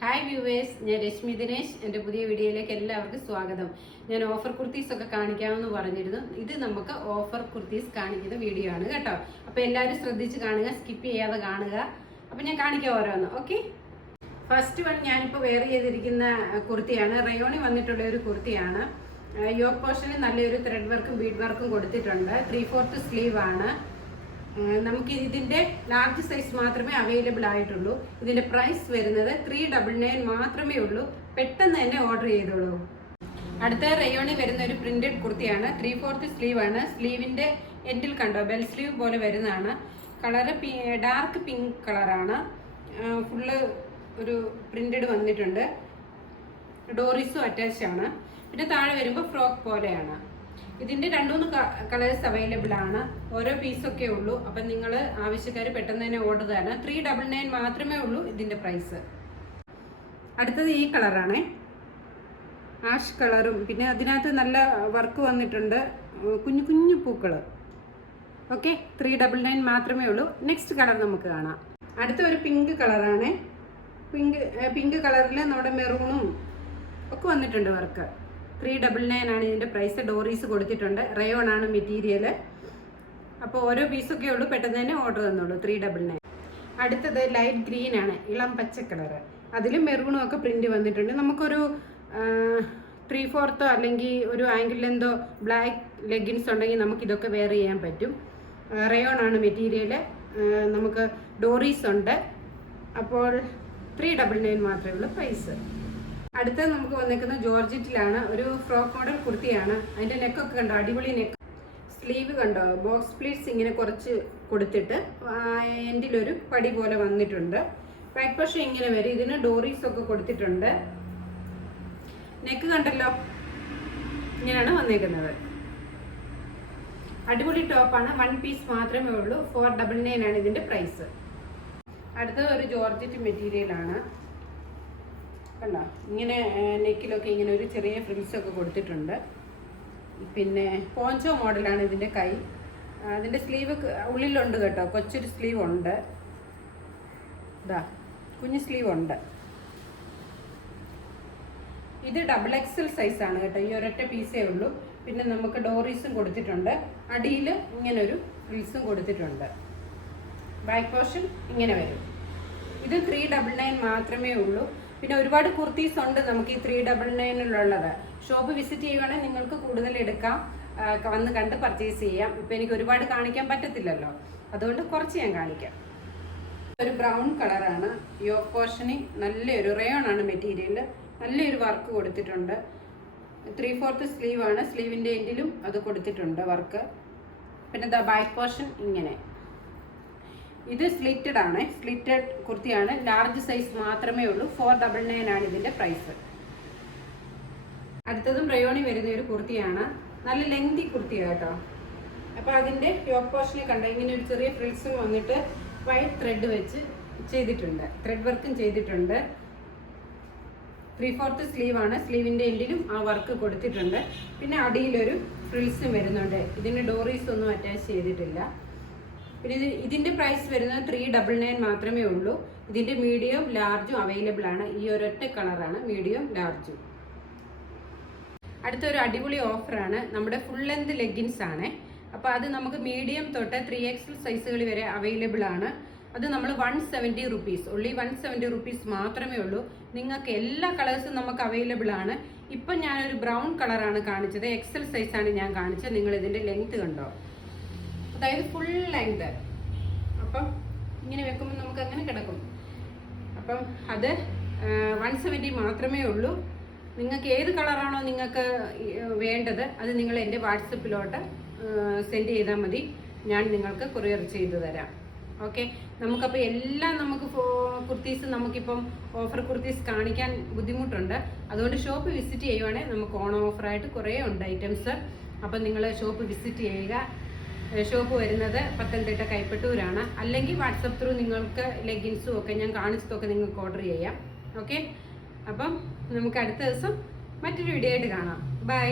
Hi viewers, ഞാൻ രശ്മി ദിനേശ്. എൻ്റെ പുതിയ വീഡിയോയിലേക്ക് എല്ലാവർക്കും സ്വാഗതം. ഞാൻ ഓഫർ കുർത്തീസ് ഒക്കെ കാണിക്കാമെന്ന് പറഞ്ഞിരുന്നു. ഇത് നമുക്ക് ഓഫർ കുർത്തീസ് കാണിക്കുന്ന വീഡിയോ ആണ് കേട്ടോ. അപ്പോൾ എല്ലാവരും ശ്രദ്ധിച്ച് കാണുക, സ്കിപ്പ് ചെയ്യാതെ കാണുക. അപ്പോൾ ഞാൻ കാണിക്കാം ഓരോന്ന്. ഓക്കെ, ഫസ്റ്റ് വൺ ഞാനിപ്പോൾ വെയർ ചെയ്തിരിക്കുന്ന കുർത്തിയാണ്. റയോണി വന്നിട്ടുള്ള ഒരു കുർത്തിയാണ്. യോക്ക് പോർഷനിൽ നല്ലൊരു ത്രെഡ് വർക്കും ബീഡ് വർക്കും കൊടുത്തിട്ടുണ്ട്. 3/4 സ്ലീവ് ആണ്. നമുക്ക് ഇതിൻ്റെ ലാർജ് സൈസ് മാത്രമേ അവൈലബിൾ ആയിട്ടുള്ളൂ. ഇതിൻ്റെ പ്രൈസ് വരുന്നത് 399 മാത്രമേ ഉള്ളൂ. പെട്ടെന്ന് തന്നെ ഓർഡർ ചെയ്തോളൂ. അടുത്ത റയോണി വരുന്ന ഒരു പ്രിന്റഡ് കുർത്തിയാണ്. 3/4 സ്ലീവ് ആണ്. സ്ലീവിൻ്റെ എൻഡിൽ കണ്ടോ ബെൽ സ്ലീവ് പോലെ വരുന്നതാണ്. കളറ് ഡാർക്ക് പിങ്ക് കളറാണ്. ഫുള്ള് ഒരു പ്രിന്റഡ് വന്നിട്ടുണ്ട്. ഡോറീസും അറ്റാച്ച് ആണ്. പിന്നെ താഴെ വരുമ്പോൾ ഫ്രോക്ക് പോലെയാണ്. ഇതിൻ്റെ 2-3 കളേഴ്സ് അവൈലബിൾ ആണ്. ഓരോ പീസൊക്കെ ഉള്ളൂ. അപ്പം നിങ്ങൾ ആവശ്യക്കാർ പെട്ടെന്ന് തന്നെ ഓർഡർ തരണം. 399 മാത്രമേ ഉള്ളൂ ഇതിൻ്റെ പ്രൈസ്. അടുത്തത് ഈ കളറാണ്, ആഷ് കളറും. പിന്നെ അതിനകത്ത് നല്ല വർക്ക് വന്നിട്ടുണ്ട്, കുഞ്ഞു കുഞ്ഞു പൂക്കൾ. ഓക്കെ, 399 മാത്രമേ ഉള്ളൂ. നെക്സ്റ്റ് കളർ നമുക്ക് കാണാം. അടുത്ത ഒരു പിങ്ക് കളറാണ്. പിങ്ക് കളറിൽ നമ്മുടെ മെറൂണും ഒക്കെ വന്നിട്ടുണ്ട് വർക്ക്. 399 ആണ് ഇതിൻ്റെ പ്രൈസ്. ഡോറീസ് കൊടുത്തിട്ടുണ്ട്. റയോൺ ആണ് മെറ്റീരിയൽ. അപ്പോൾ ഓരോ പീസൊക്കെ ഉള്ളൂ. പെട്ടെന്ന് തന്നെ ഓർഡർ തന്നോളൂ. 399. അടുത്തത് ലൈറ്റ് ഗ്രീൻ ആണ്, ഇളം പച്ച കളറ്. അതിലും മെറൂണും ഒക്കെ പ്രിന്റ് വന്നിട്ടുണ്ട്. നമുക്കൊരു 3/4 അല്ലെങ്കിൽ ഒരു ആംഗിൾ ലെന്തോ ബ്ലാക്ക് ലെഗിൻസ് ഉണ്ടെങ്കിൽ നമുക്കിതൊക്കെ വെയർ ചെയ്യാൻ പറ്റും. റയോൺ ആണ് മെറ്റീരിയൽ. നമുക്ക് ഡോറീസ് ഉണ്ട്. അപ്പോൾ 399 മാത്രമേ ഉള്ളൂ പ്രൈസ്. അടുത്തത് നമുക്ക് വന്നിരിക്കുന്ന ജോർജറ്റിലാണ്. ഒരു ഫ്രോക്ക് മോഡൽ കുർത്തിയാണ്. അതിൻ്റെ നെക്കൊക്കെ കണ്ടോ, അടിപൊളി നെക്ക്. സ്ലീവ് കണ്ടോ, ബോക്സ് പ്ലീറ്റ്സ് ഇങ്ങനെ കുറച്ച് കൊടുത്തിട്ട് എൻഡിലൊരു പടി പോലെ വന്നിട്ടുണ്ട്. ബാക്ക് പക്ഷേ ഇങ്ങനെ വരും. ഇതിന് ഡോറീസ് ഒക്കെ കൊടുത്തിട്ടുണ്ട്. നെക്ക് കണ്ടല്ലോ, ഇങ്ങനെയാണ് വന്നേക്കുന്നത്. അടിപൊളി ടോപ്പാണ്. 1 പീസ് മാത്രമേ ഉള്ളൂ. 499 ആണ് ഇതിൻ്റെ പ്രൈസ്. അടുത്തത് ഒരു ജോർജറ്റ് മെറ്റീരിയലാണ്. കണ്ടോ, ഇങ്ങനെ നെക്കിലൊക്കെ ഇങ്ങനെ ഒരു ചെറിയ ഫ്രിൽസൊക്കെ കൊടുത്തിട്ടുണ്ട്. പിന്നെ പോഞ്ചോ മോഡലാണ് ഇതിൻ്റെ കൈ. അതിൻ്റെ സ്ലീവ് ഉള്ളിലുണ്ട് കേട്ടോ, കൊച്ചൊരു സ്ലീവ് ഉണ്ട്. ഇതാ കുഞ്ഞു സ്ലീവ് ഉണ്ട്. ഇത് XXL സൈസാണ് കേട്ടോ. ഈ ഒരൊറ്റ പീസേ ഉള്ളൂ. പിന്നെ നമുക്ക് ഡോറീസും കൊടുത്തിട്ടുണ്ട്. അടിയിൽ ഇങ്ങനൊരു ഫ്രിൽസും കൊടുത്തിട്ടുണ്ട്. ബാക്ക് പോർഷൻ ഇങ്ങനെ വരും. ഇത് 399 മാത്രമേ ഉള്ളൂ. പിന്നെ ഒരുപാട് കുർത്തീസ് ഉണ്ട് നമുക്ക് ഈ 399-ലുള്ളത്. ഷോപ്പ് വിസിറ്റ് ചെയ്യുവാണെങ്കിൽ നിങ്ങൾക്ക് കൂടുതൽ എടുക്കാം, വന്ന് കണ്ട് പർച്ചേസ് ചെയ്യാം. ഇപ്പം എനിക്ക് ഒരുപാട് കാണിക്കാൻ പറ്റത്തില്ലല്ലോ, അതുകൊണ്ട് കുറച്ച് ഞാൻ കാണിക്കാം. ഒരു ബ്രൗൺ കളറാണ്. യോക്ക് പോർഷനിൽ നല്ലൊരു റയോൺ ആണ് മെറ്റീരിയൽ. നല്ലൊരു വർക്ക് കൊടുത്തിട്ടുണ്ട്. 3/4 സ്ലീവ് ആണ്. സ്ലീവിൻ്റെ എൻഡിലും അത് കൊടുത്തിട്ടുണ്ട് വർക്ക്. പിന്നെ ബാക്ക് പോർഷൻ ഇങ്ങനെ. ഇത് സ്ലിറ്റഡ് ആണ്. സ്ലിറ്റഡ് കുർത്തിയാണ്. ലാർജ് സൈസ് മാത്രമേ ഉള്ളൂ. 499 ആണ് ഇതിൻ്റെ പ്രൈസ്. അടുത്തതും റയോണി വരുന്ന ഒരു കുർത്തിയാണ്. നല്ല ലെങ്തി കുർത്തിയാണ് കേട്ടോ. അപ്പോൾ അതിൻ്റെ യോക്ക് പോർഷനിൽ കണ്ടോ, ഇങ്ങനെ ഒരു ചെറിയ ഫ്രിൽസും വന്നിട്ട് വൈറ്റ് ത്രെഡ് വെച്ച് ചെയ്തിട്ടുണ്ട്. ത്രെഡ് വർക്കും ചെയ്തിട്ടുണ്ട്. 3/4 സ്ലീവ് ആണ്. സ്ലീവിൻ്റെ എൻഡിലും ആ വർക്ക് കൊടുത്തിട്ടുണ്ട്. പിന്നെ അടിയിലൊരു ഫ്രിൽസും വരുന്നുണ്ട്. ഇതിന് ഡോറീസ് ഒന്നും അറ്റാച്ച് ചെയ്തിട്ടില്ല. പിന്നെ ഇതിൻ്റെ പ്രൈസ് വരുന്നത് 399 മാത്രമേ ഉള്ളൂ. ഇതിൻ്റെ മീഡിയം ലാർജും അവൈലബിൾ ആണ്. ഈ ഒരൊറ്റ കളറാണ് മീഡിയം ലാർജും. അടുത്തൊരു അടിപൊളി ഓഫറാണ്. നമ്മുടെ ഫുൾ ലെന്ത് ലെഗിൻസ് ആണ്. അപ്പോൾ അത് നമുക്ക് മീഡിയം തൊട്ട് 3XL സൈസുകൾ വരെ അവൈലബിൾ ആണ്. അത് നമ്മൾ 170 റുപ്പീസ്, ഓൺലി 170 റുപ്പീസ് മാത്രമേ ഉള്ളൂ. നിങ്ങൾക്ക് എല്ലാ കളേഴ്സും നമുക്ക് അവൈലബിൾ ആണ്. ഇപ്പം ഞാനൊരു ബ്രൗൺ കളറാണ് കാണിച്ചത്. XL സൈസാണ് ഞാൻ കാണിച്ചത്. നിങ്ങൾ ഇതിൻ്റെ ലെങ്ത് കണ്ടോ, അതായത് ഫുൾ ലെങ്ത്. അപ്പം ഇങ്ങനെ വെക്കുമ്പോൾ നമുക്ക് അങ്ങനെ കിടക്കും. അപ്പം അത് 170 മാത്രമേ ഉള്ളൂ. നിങ്ങൾക്ക് ഏത് കളറാണോ നിങ്ങൾക്ക് വേണ്ടത് അത് നിങ്ങൾ എൻ്റെ വാട്സപ്പിലോട്ട് സെൻഡ് ചെയ്താൽ മതി. ഞാൻ നിങ്ങൾക്ക് കൊറിയർ ചെയ്തു തരാം. ഓക്കെ, നമുക്കപ്പോൾ എല്ലാം നമുക്ക് കുർത്തീസ് നമുക്കിപ്പം ഓഫർ കുർത്തീസ് കാണിക്കാൻ ബുദ്ധിമുട്ടുണ്ട്. അതുകൊണ്ട് ഷോപ്പ് വിസിറ്റ് ചെയ്യുവാണെങ്കിൽ നമുക്ക് ഓൺ ഓഫറായിട്ട് കുറേ ഉണ്ട് ഐറ്റംസ്. അപ്പം നിങ്ങൾ ഷോപ്പ് വിസിറ്റ് ചെയ്യുക. ഷോപ്പ് വരുന്നത് പത്തനംതിട്ട കൈപ്പട്ടൂരാണ്. അല്ലെങ്കിൽ വാട്സപ്പ് ത്രൂ നിങ്ങൾക്ക് ലെഗിൻസും ഒക്കെ ഞാൻ കാണിച്ചതൊക്കെ നിങ്ങൾക്ക് ഓർഡർ ചെയ്യാം. ഓക്കെ, അപ്പം നമുക്ക് അടുത്ത ദിവസം മറ്റൊരു വീഡിയോ ആയിട്ട് കാണാം. ബൈ.